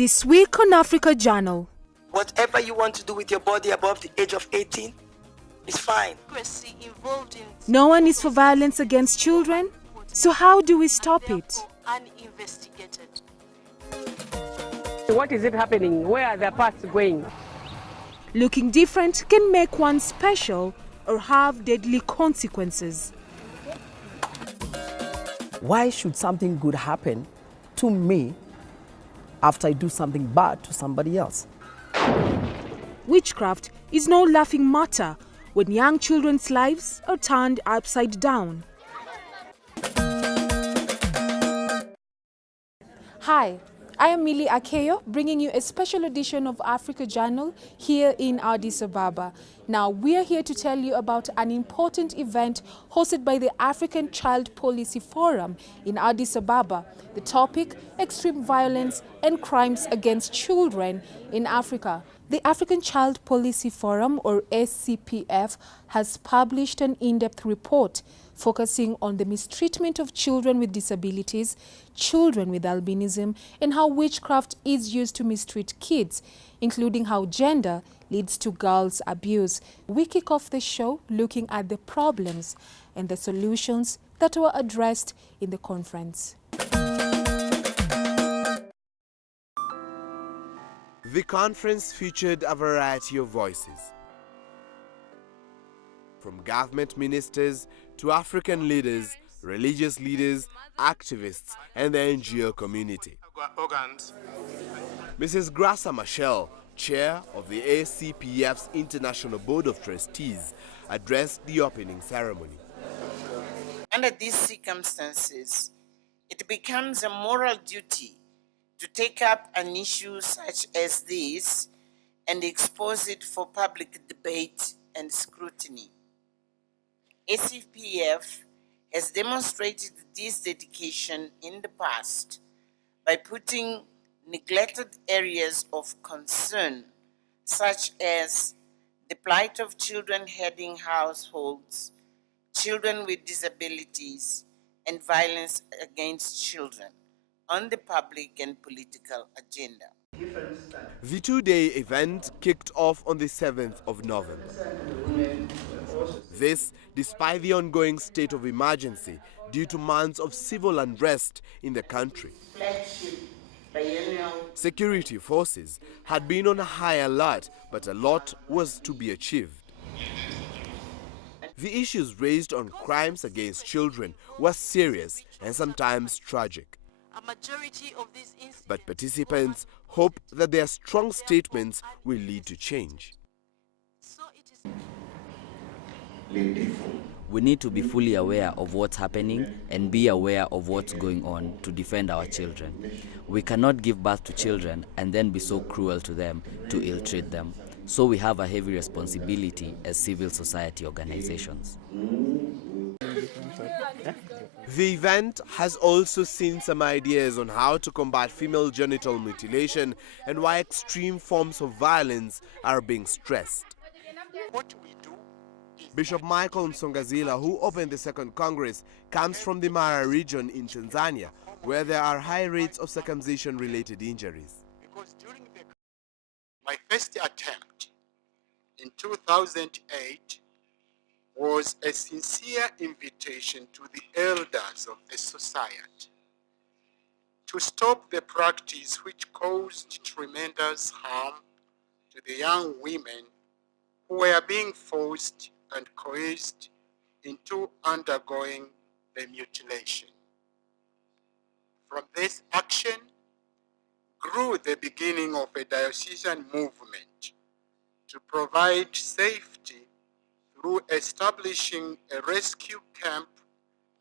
This week on Africa Journal. Whatever you want to do with your body above the age of 18 is fine. No one is for violence against children, so how do we stop it? Uninvestigated. What is it happening? Where are the paths going? Looking different can make one special or have deadly consequences. Why should something good happen to me after I do something bad to somebody else? Witchcraft is no laughing matter when young children's lives are turned upside down. Hi, I am Millie Akeyo, bringing you a special edition of Africa Journal here in Addis Ababa. Now, we are here to tell you about an important event hosted by the African Child Policy Forum in Addis Ababa. The topic, extreme violence and crimes against children in Africa. The African Child Policy Forum, or ACPF, has published an in-depth report focusing on the mistreatment of children with disabilities, children with albinism, and how witchcraft is used to mistreat kids, including how gender leads to girls' abuse. We kick off the show looking at the problems and the solutions that were addressed in the conference. The conference featured a variety of voices, from government ministers to African leaders, religious leaders, activists, and the NGO community. Mrs. Grassa Machel, chair of the ACPF's International Board of Trustees, addressed the opening ceremony. Under these circumstances, it becomes a moral duty to take up an issue such as this and expose it for public debate and scrutiny. ACPF has demonstrated this dedication in the past by putting neglected areas of concern, such as the plight of children heading households, children with disabilities, and violence against children, on the public and political agenda. The two-day event kicked off on the 7th of November. This despite the ongoing state of emergency due to months of civil unrest in the country. Security forces had been on a high alert, but a lot was to be achieved. The issues raised on crimes against children were serious and sometimes tragic. But participants hope that their strong statements will lead to change. We need to be fully aware of what's happening and be aware of what's going on to defend our children. We cannot give birth to children and then be so cruel to them to ill-treat them. So we have a heavy responsibility as civil society organizations. The event has also seen some ideas on how to combat female genital mutilation and why extreme forms of violence are being stressed. Bishop Michael Msongazila, who opened the second Congress, comes from the Mara region in Tanzania, where there are high rates of circumcision-related injuries. Because during my first attempt in 2008 was a sincere invitation to the elders of the society to stop the practice which caused tremendous harm to the young women who were being forced and coerced into undergoing the mutilation. From this action grew the beginning of a diocesan movement to provide safety through establishing a rescue camp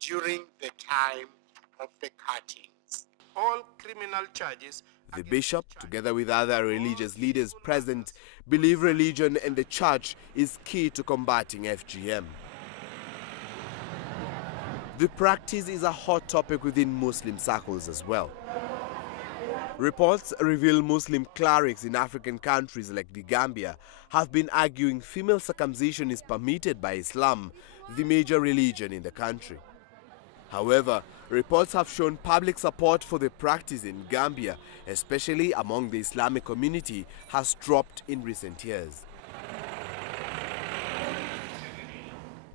during the time of the cuttings. All criminal charges. The bishop, together with other religious leaders present, believe religion and the church is key to combating FGM. The practice is a hot topic within Muslim circles as well. Reports reveal Muslim clerics in African countries like the Gambia have been arguing female circumcision is permitted by Islam, the major religion in the country. However, reports have shown public support for the practice in Gambia, especially among the Islamic community, has dropped in recent years.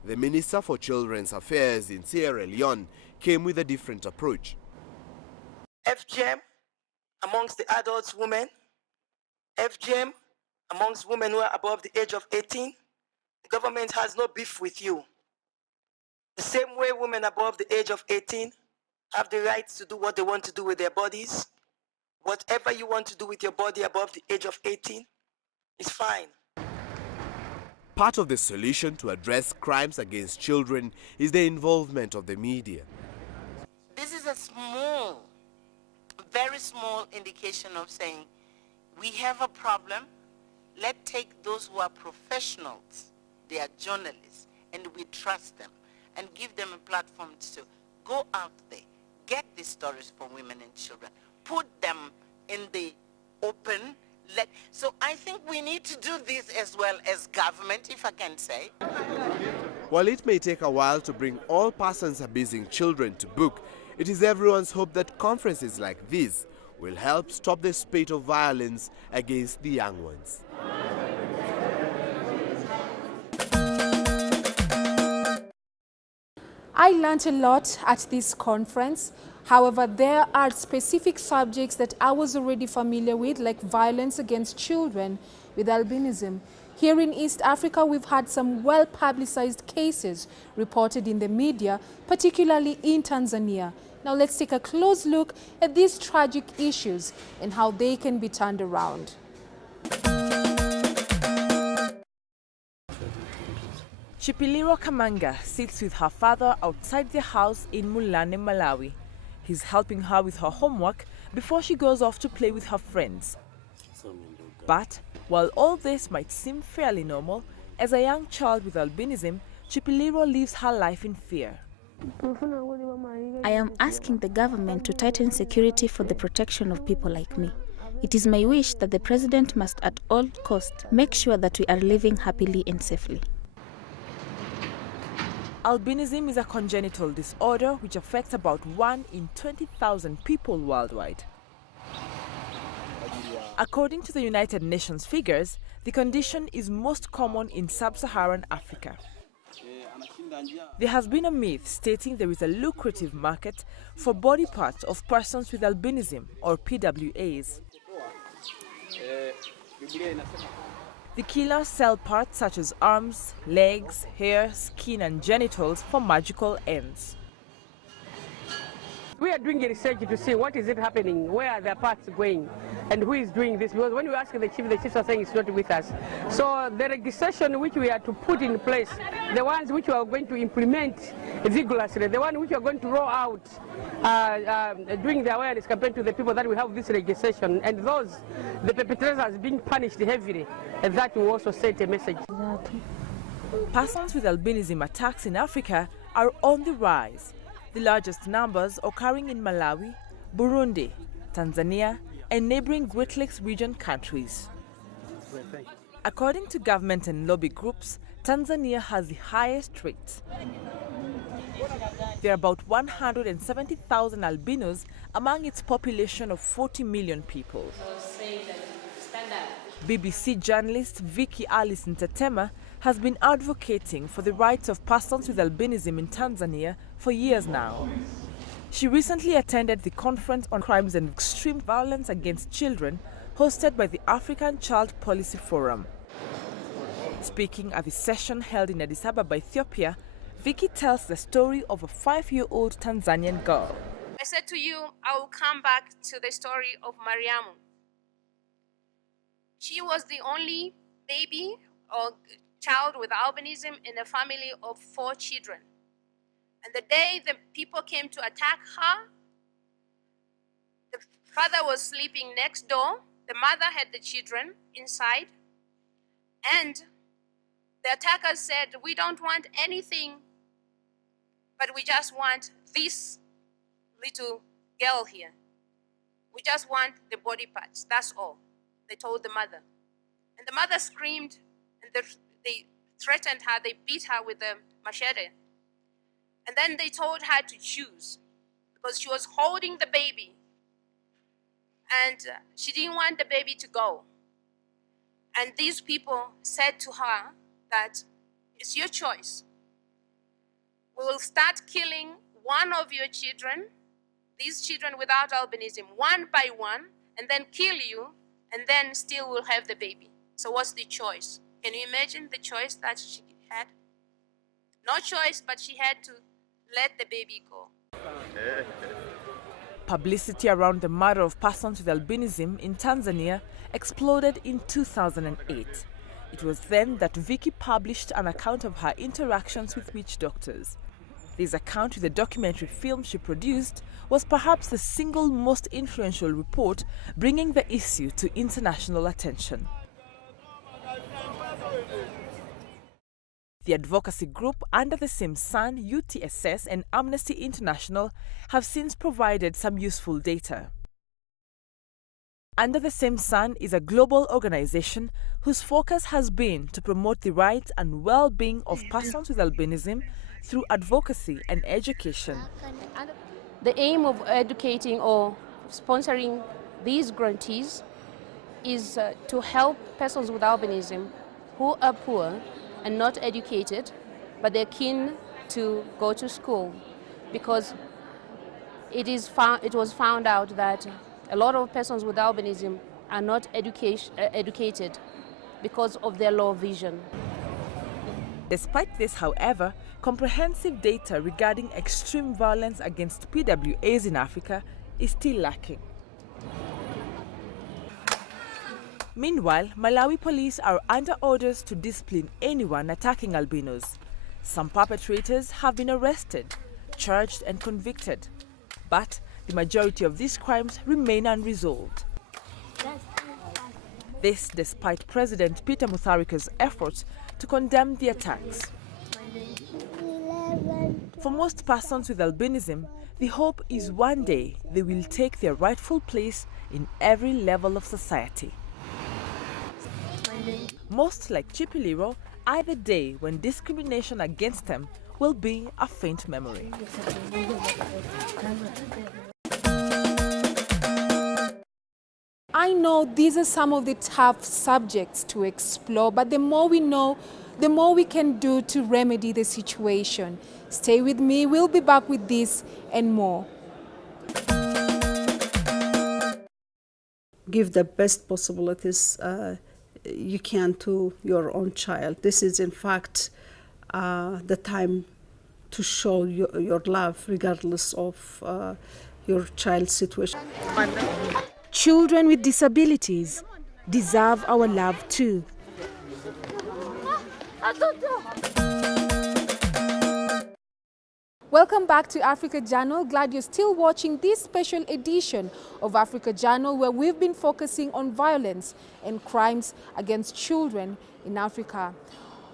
The Minister for Children's Affairs in Sierra Leone came with a different approach. FGM amongst the adults, women. FGM amongst women who are above the age of 18. The government has no beef with you. The same way women above the age of 18 have the right to do what they want to do with their bodies. Whatever you want to do with your body above the age of 18 is fine. Part of the solution to address crimes against children is the involvement of the media. This is a small, very small indication of saying, we have a problem, let's take those who are professionals, they are journalists, and we trust them, and give them a platform to go out there, get these stories for women and children, put them in the open. So I think we need to do this as well as government, if I can say. While it may take a while to bring all persons abusing children to book, it is everyone's hope that conferences like this will help stop the spate of violence against the young ones. I learned a lot at this conference. However, there are specific subjects that I was already familiar with, like violence against children with albinism. Here in East Africa, we've had some well-publicized cases reported in the media, particularly in Tanzania. Now let's take a close look at these tragic issues and how they can be turned around. Chipiliro Kamanga sits with her father outside their house in Mulane, Malawi. He's helping her with her homework before she goes off to play with her friends. But while all this might seem fairly normal, as a young child with albinism, Chipiliro lives her life in fear. I am asking the government to tighten security for the protection of people like me. It is my wish that the president must at all costs make sure that we are living happily and safely. Albinism is a congenital disorder which affects about 1 in 20,000 people worldwide. According to the United Nations figures, the condition is most common in sub-Saharan Africa. There has been a myth stating there is a lucrative market for body parts of persons with albinism, or PWAs. The killers sell parts such as arms, legs, hair, skin and genitals for magical ends. We are doing a research to see what is it happening, where are the parts going, and who is doing this. Because when we ask the chiefs are saying it's not with us. So the legislation which we are to put in place, the ones which we are going to implement vigorously, the one which we are going to roll out, doing the awareness campaign to the people that we have this legislation, and those, the perpetrators being punished heavily, and that will also send a message. Persons with albinism attacks in Africa are on the rise, the largest numbers occurring in Malawi, Burundi, Tanzania, and neighboring Great Lakes region countries. According to government and lobby groups, Tanzania has the highest rates. There are about 170,000 albinos among its population of 40 million people. BBC journalist Vicky Alice Ntetema has been advocating for the rights of persons with albinism in Tanzania for years now. She recently attended the conference on crimes and extreme violence against children hosted by the African Child Policy Forum. Speaking at the session held in Addis Ababa, Ethiopia, Vicky tells the story of a 5-year-old Tanzanian girl. I said to you, I will come back to the story of Mariamu. She was the only baby or child with albinism in a family of 4 children. And the day the people came to attack her, the father was sleeping next door, the mother had the children inside, and the attackers said, we don't want anything, but we just want this little girl here. We just want the body parts, that's all, they told the mother. And the mother screamed, and they threatened her, they beat her with a machete. And then they told her to choose because she was holding the baby and she didn't want the baby to go. And these people said to her that it's your choice. We will start killing one of your children, these children without albinism, one by one, and then kill you, and then still we'll have the baby. So what's the choice? Can you imagine the choice that she had? No choice, but she had to let the baby go. Publicity around the matter of persons with albinism in Tanzania exploded in 2008. It was then that Vicky published an account of her interactions with witch doctors. This account, with a documentary film she produced, was perhaps the single most influential report bringing the issue to international attention. The advocacy group Under the Same Sun, UTSS, and Amnesty International have since provided some useful data. Under the Same Sun is a global organization whose focus has been to promote the rights and well-being of persons with albinism through advocacy and education. The aim of educating or sponsoring these grantees is to help persons with albinism who are poor and not educated, but they're keen to go to school, because it was found out that a lot of persons with albinism are not educated because of their low vision. Despite this, however, comprehensive data regarding extreme violence against PWAs in Africa is still lacking. Meanwhile, Malawi police are under orders to discipline anyone attacking albinos. Some perpetrators have been arrested, charged and convicted, but the majority of these crimes remain unresolved. This despite President Peter Mutharika's efforts to condemn the attacks. For most persons with albinism, the hope is one day they will take their rightful place in every level of society. Most, like Chipiliro, eye the day when discrimination against them will be a faint memory. I know these are some of the tough subjects to explore, but the more we know, the more we can do to remedy the situation. Stay with me, we'll be back with this and more. Give the best possibilities you can to your own child. This is in fact the time to show your love regardless of your child's situation. Children with disabilities deserve our love too. Welcome back to Africa Journal. Glad you're still watching this special edition of Africa Journal, where we've been focusing on violence and crimes against children in Africa.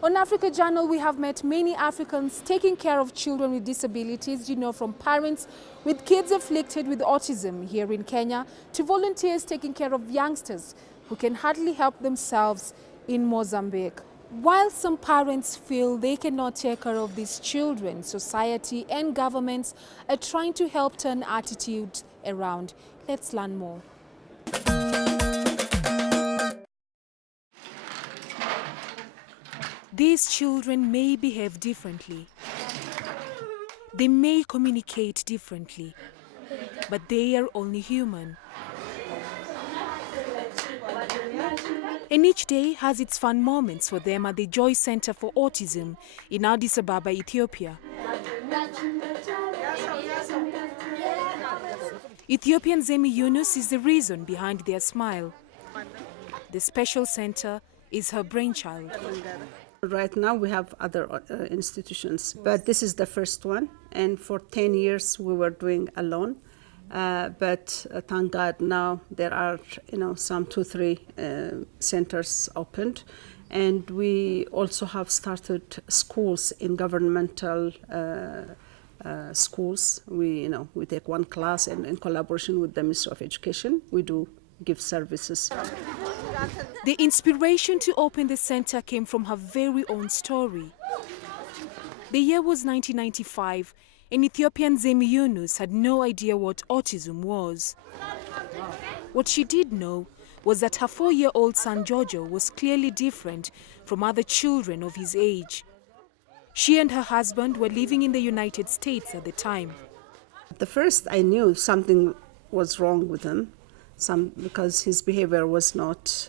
On Africa Journal, we have met many Africans taking care of children with disabilities, from parents with kids afflicted with autism here in Kenya to volunteers taking care of youngsters who can hardly help themselves in Mozambique. While some parents feel they cannot take care of these children, society and governments are trying to help turn attitudes around. Let's learn more. These children may behave differently. They may communicate differently, but they are only human. And each day has its fun moments for them at the Joy Center for Autism in Addis Ababa, Ethiopia. Ethiopian Zemi Yunus is the reason behind their smile. The special center is her brainchild. Right now we have other institutions, but this is the first one. And for 10 years we were doing alone. But thank God now there are, some 2-3 centers opened. And we also have started schools in governmental schools. We take one class, and in collaboration with the Ministry of Education, we do give services. The inspiration to open the center came from her very own story. The year was 1995, and Ethiopian Zemi Yunus had no idea what autism was. What she did know was that her 4-year-old son Jojo was clearly different from other children of his age. She and her husband were living in the United States at the time. At first I knew something was wrong with him, because his behavior was not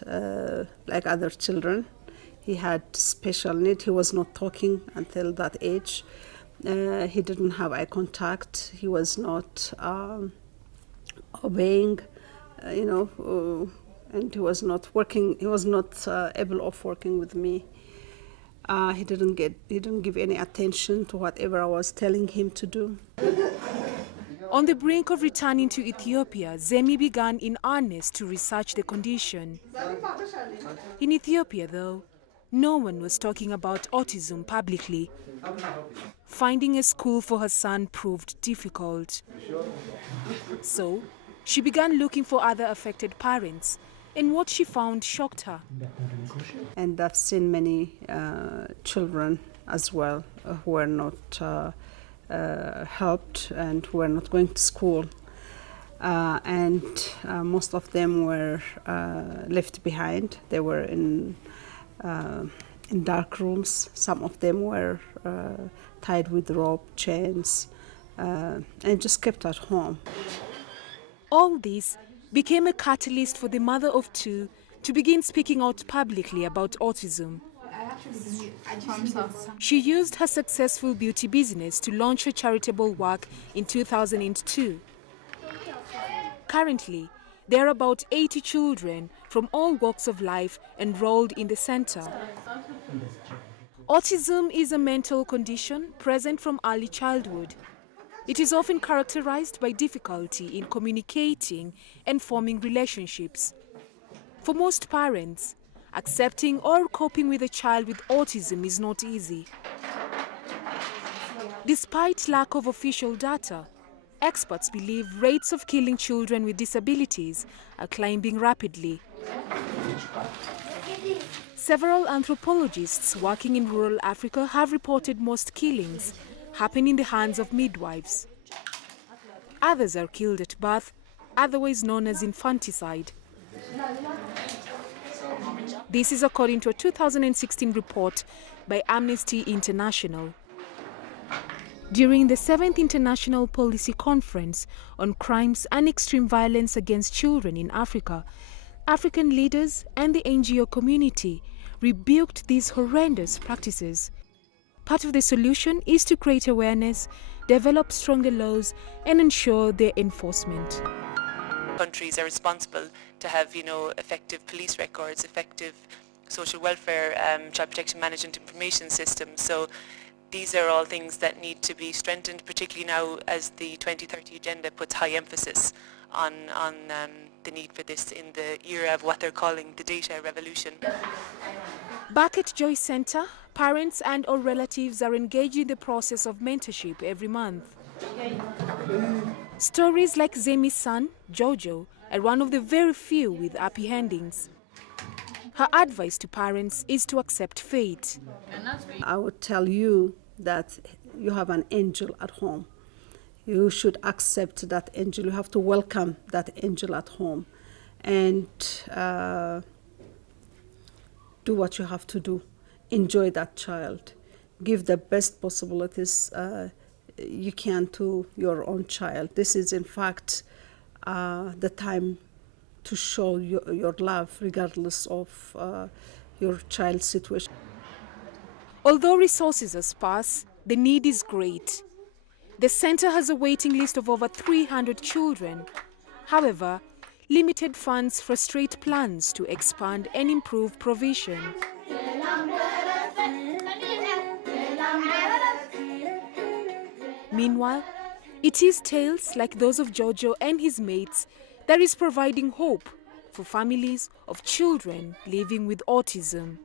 like other children. He had special need. He was not talking until that age. He didn't have eye contact. He was not obeying, and he was not working. He was not able of working with me. He didn't give any attention to whatever I was telling him to do. On the brink of returning to Ethiopia, Zemi began in earnest to research the condition. In Ethiopia, though, no one was talking about autism publicly. Finding a school for her son proved difficult. So, she began looking for other affected parents, and what she found shocked her. And I've seen many children as well who were not helped and who were not going to school. And most of them were left behind. They were in dark rooms. Some of them were tied with rope, chains, and just kept at home. All this became a catalyst for the mother of two to begin speaking out publicly about autism. She used her successful beauty business to launch her charitable work in 2002. Currently, there are about 80 children from all walks of life enrolled in the center. Autism is a mental condition present from early childhood. It is often characterized by difficulty in communicating and forming relationships. For most parents, accepting or coping with a child with autism is not easy. Despite lack of official data, experts believe rates of killing children with disabilities are climbing rapidly. Several anthropologists working in rural Africa have reported most killings happen in the hands of midwives. Others are killed at birth, otherwise known as infanticide. This is according to a 2016 report by Amnesty International. During the 7th International Policy Conference on Crimes and Extreme Violence Against Children in Africa, African leaders and the NGO community rebuked these horrendous practices. Part of the solution is to create awareness, develop stronger laws, and ensure their enforcement. Countries are responsible to have, effective police records, effective social welfare, child protection management information systems. So these are all things that need to be strengthened, particularly now as the 2030 agenda puts high emphasis on the need for this in the era of what they're calling the data revolution. Back at Joy Center, parents and or relatives are engaged in the process of mentorship every month. Stories like Zemi's son, Jojo, are one of the very few with happy endings. Her advice to parents is to accept fate. I would tell you that you have an angel at home. You should accept that angel. You have to welcome that angel at home and do what you have to do. Enjoy that child. Give the best possibilities you can to your own child. This is, in fact, the time to show your love, regardless of your child's situation. Although resources are sparse, the need is great. The center has a waiting list of over 300 children. However, limited funds frustrate plans to expand and improve provision. Meanwhile, it is tales like those of Jojo and his mates that is providing hope for families of children living with autism.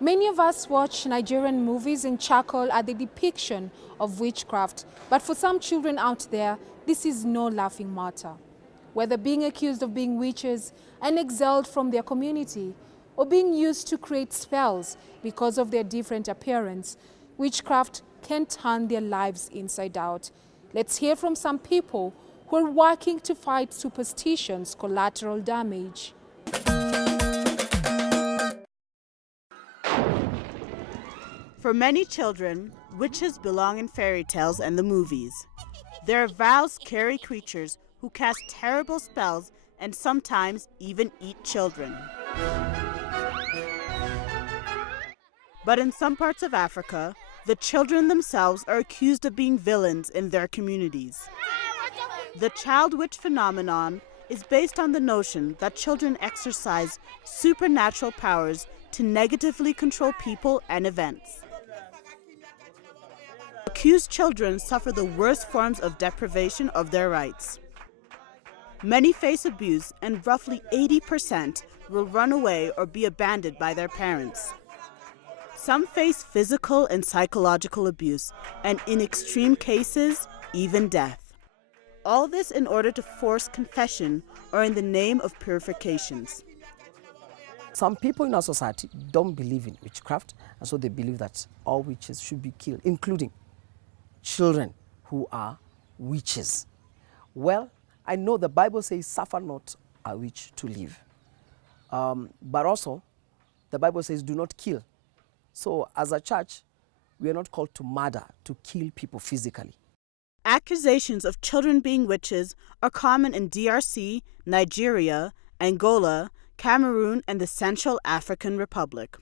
Many of us watch Nigerian movies and chuckle at the depiction of witchcraft, but for some children out there, this is no laughing matter. whether being accused of being witches and exiled from their community, or being used to create spells because of their different appearance. Witchcraft can turn their lives inside out. Let's hear from some people who are working to fight superstition's collateral damage. For many children, witches belong in fairy tales and the movies. They're vile, scary creatures who cast terrible spells and sometimes even eat children. But in some parts of Africa, the children themselves are accused of being villains in their communities. The child witch phenomenon is based on the notion that children exercise supernatural powers to negatively control people and events. Accused children suffer the worst forms of deprivation of their rights. Many face abuse, and roughly 80% will run away or be abandoned by their parents. Some face physical and psychological abuse, and in extreme cases, even death. All this in order to force confession or in the name of purifications. Some people in our society don't believe in witchcraft, and so they believe that all witches should be killed, including children who are witches. Well, I know the Bible says, suffer not a witch to live. But also, the Bible says, do not kill. So as a church, we are not called to murder, to kill people physically. Accusations of children being witches are common in DRC, Nigeria, Angola, Cameroon, and the Central African Republic.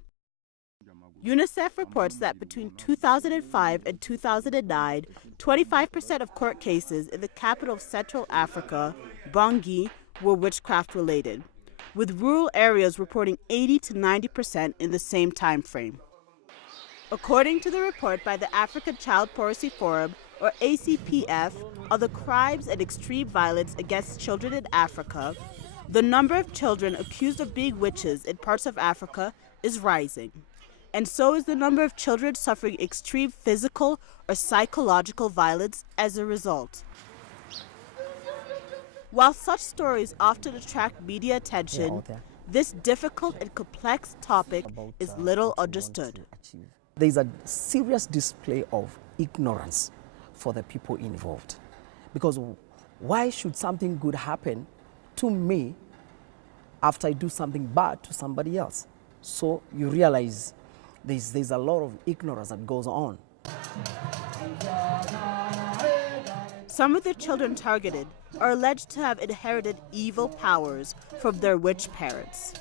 UNICEF reports that between 2005 and 2009, 25% of court cases in the capital of Central Africa, Bangui, were witchcraft related, with rural areas reporting 80 to 90% in the same time frame. According to the report by the African Child Policy Forum, or ACPF, on the crimes and extreme violence against children in Africa, the number of children accused of being witches in parts of Africa is rising. And so is the number of children suffering extreme physical or psychological violence as a result. While such stories often attract media attention, this difficult and complex topic is little understood. There is a serious display of ignorance for the people involved. Because why should something good happen to me after I do something bad to somebody else? So you realize there's a lot of ignorance that goes on. Some of the children targeted are alleged to have inherited evil powers from their witch parents.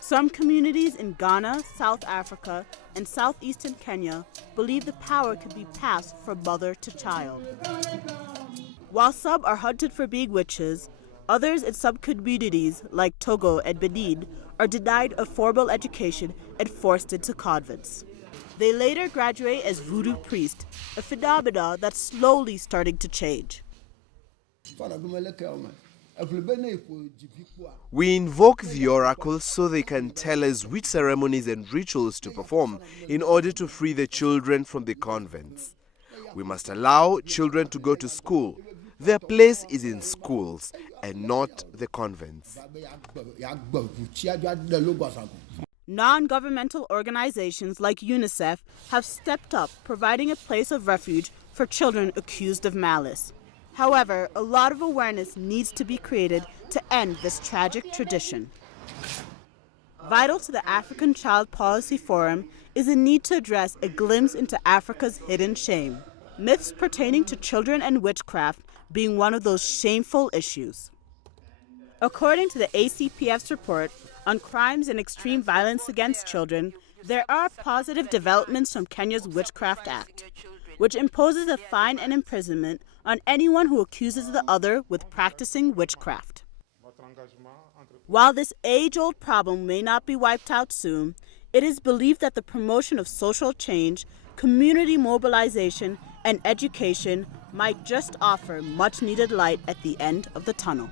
Some communities in Ghana, South Africa, and southeastern Kenya believe the power could be passed from mother to child. While some are hunted for being witches, others in some communities, like Togo and Benin, are denied a formal education and forced into convents. They later graduate as voodoo priests, a phenomenon that's slowly starting to change. We invoke the oracles so they can tell us which ceremonies and rituals to perform in order to free the children from the convents. We must allow children to go to school. Their place is in schools and not the convents. Non-governmental organizations like UNICEF have stepped up, providing a place of refuge for children accused of malice. However, a lot of awareness needs to be created to end this tragic tradition. Vital to the African Child Policy Forum is a need to address a glimpse into Africa's hidden shame, myths pertaining to children and witchcraft being one of those shameful issues. According to the ACPF's report on crimes and extreme violence against children, there are positive developments from Kenya's Witchcraft Act, which imposes a fine and imprisonment on anyone who accuses the other with practicing witchcraft. While this age-old problem may not be wiped out soon, it is believed that the promotion of social change, community mobilization, and education might just offer much-needed light at the end of the tunnel.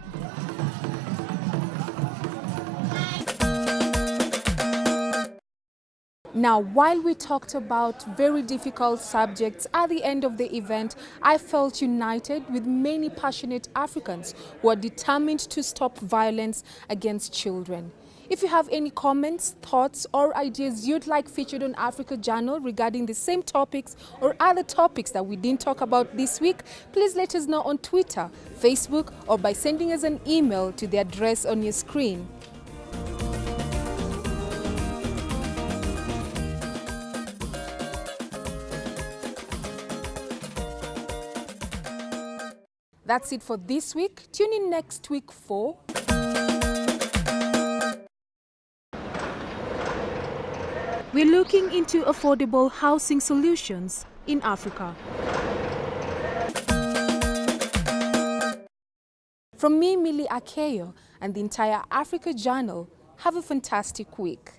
Now, while we talked about very difficult subjects, at the end of the event, I felt united with many passionate Africans who are determined to stop violence against children. If you have any comments, thoughts, or ideas you'd like featured on Africa Journal regarding the same topics or other topics that we didn't talk about this week, please let us know on Twitter, Facebook, or by sending us an email to the address on your screen. That's it for this week. Tune in next week for... We're looking into affordable housing solutions in Africa. From me, Millie Akeyo, and the entire Africa Journal, have a fantastic week.